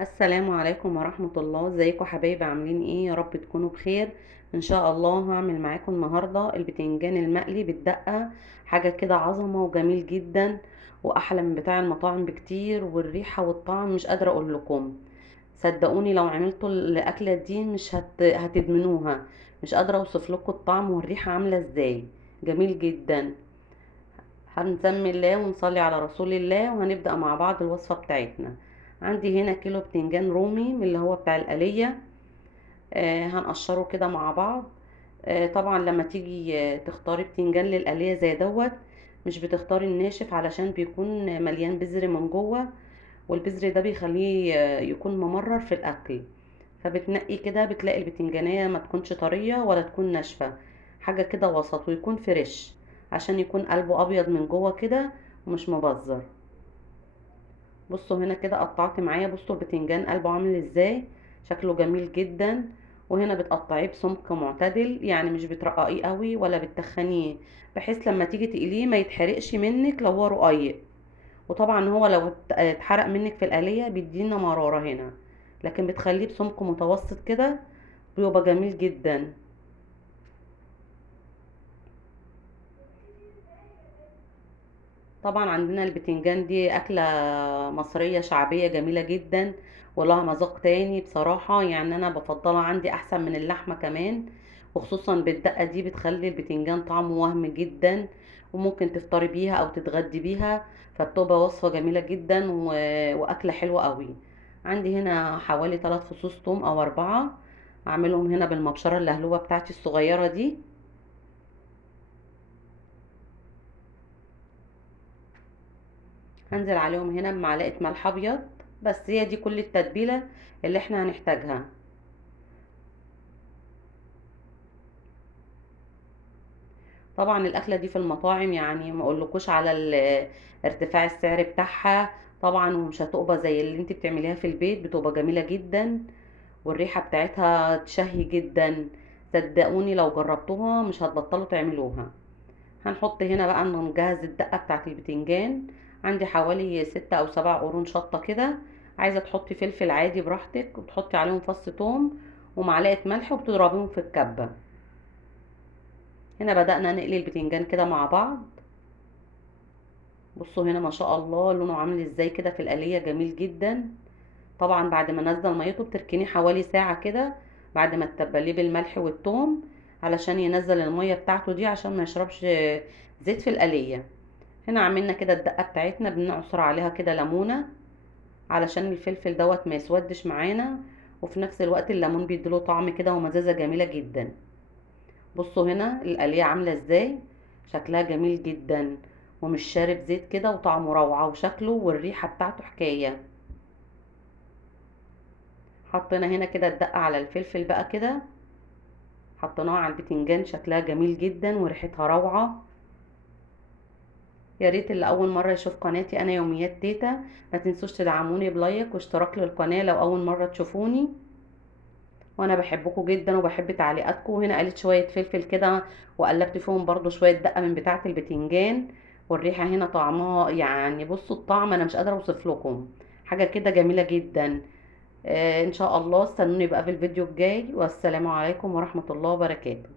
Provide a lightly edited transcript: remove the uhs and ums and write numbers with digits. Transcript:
السلام عليكم ورحمة الله. ازيكم حبايبي؟ عاملين ايه؟ يا رب تكونوا بخير. ان شاء الله هعمل معاكم النهاردة البتنجان المقلي بالدقة. حاجة كده عظمة وجميل جدا، واحلى من بتاع المطاعم بكتير، والريحة والطعم مش قادرة اقول لكم. صدقوني لو عملتوا الاكلة دي مش هتدمنوها. مش قادرة اوصف لكم الطعم والريحة عاملة ازاي. جميل جدا. هنسمي الله ونصلي على رسول الله وهنبدأ مع بعض الوصفة بتاعتنا. عندي هنا كيلو بتنجان رومي من اللي هو بتاع القلية. هنقشره كده مع بعض. طبعا لما تيجي تختاري بتنجان للقلية زي دوت، مش بتختاري الناشف علشان بيكون مليان بذر من جوه، والبذر ده بيخليه يكون ممرر في الأكل. فبتنقي كده بتلاقي البتنجانية ما تكونش طرية ولا تكون ناشفة، حاجة كده وسط، ويكون فريش عشان يكون قلبه أبيض من جوه كده ومش مبذر. بصوا هنا كده قطعت معايا، بصوا البتنجان قلبه عامل ازاي، شكله جميل جدا. وهنا بتقطعيه بسمك معتدل، يعني مش بترققيه قوي ولا بتخنيه، بحيث لما تيجي تقليه ما يتحرقش منك لو هو رقيق. وطبعا هو لو اتحرق منك في القلية بيدينا مرارة هنا، لكن بتخليه بسمك متوسط كده بيبقى جميل جدا. طبعا عندنا البتنجان دي أكلة مصرية شعبية جميلة جدا، ولها مذاق تاني بصراحة، يعني أنا بفضلها عندي أحسن من اللحمة كمان. وخصوصا بالدقة دي بتخلي البتنجان طعمه وهم جدا، وممكن تفطري بيها أو تتغدي بيها. فبتبقى وصفة جميلة جدا وأكلة حلوة قوي. عندي هنا حوالي 3 فصوص توم أو 4، أعملهم هنا بالمبشرة اللهلوبة بتاعتي الصغيرة دي. هنزل عليهم هنا بمعلقة ملح ابيض، بس هي دي كل التتبيلة اللي احنا هنحتاجها. طبعا الاكلة دي في المطاعم يعني ما اقولكوش على ارتفاع السعر بتاعها طبعا، ومش هتبقى زي اللي انت بتعمليها في البيت، بتبقى جميلة جدا والريحة بتاعتها تشهي جدا. صدقوني لو جربتوها مش هتبطلوا تعملوها. هنحط هنا بقى نجهز الدقة بتاعت البتنجان. عندي حوالي 6 أو 7 قرون شطة كده. عايزة تحطي فلفل عادي براحتك، وتحطي عليهم فص توم ومعلقة ملح وبتضربيهم في الكبة. هنا بدأنا نقلي البتنجان كده مع بعض. بصوا هنا ما شاء الله لونه عامل ازاي كده في القلية، جميل جدا. طبعا بعد ما نزل ميته بتركنيه حوالي ساعة كده، بعد ما تتبليه بالملح والثوم، علشان ينزل المية بتاعته دي عشان ما يشربش زيت في القلية. هنا عملنا كده الدقة بتاعتنا، بنعصر عليها كده ليمونة علشان الفلفل دوت ما يسودش معانا، وفي نفس الوقت الليمون بيديله طعم كده ومزازة جميلة جدا. بصوا هنا القلية عاملة ازاي، شكلها جميل جدا ومش شارب زيت كده، وطعمه روعة، وشكله والريحة بتاعته حكاية. حطينا هنا كده الدقة على الفلفل بقى كده، حطيناها على البتنجان، شكلها جميل جدا وريحتها روعة. يا ريت اللي اول مره يشوف قناتي انا يوميات تيتا، ما تنسوش تدعموني بلايك واشتراك للقناه لو اول مره تشوفوني. وانا بحبكم جدا وبحب تعليقاتكم. وهنا قلت شويه فلفل كده وقلبت فيهم برضو شويه دقه من بتاعه البتنجان، والريحه هنا طعمها يعني بصوا الطعم انا مش قادره اوصف لكم، حاجه كده جميله جدا. ان شاء الله استنوني بقى في الفيديو الجاي، والسلام عليكم ورحمه الله وبركاته.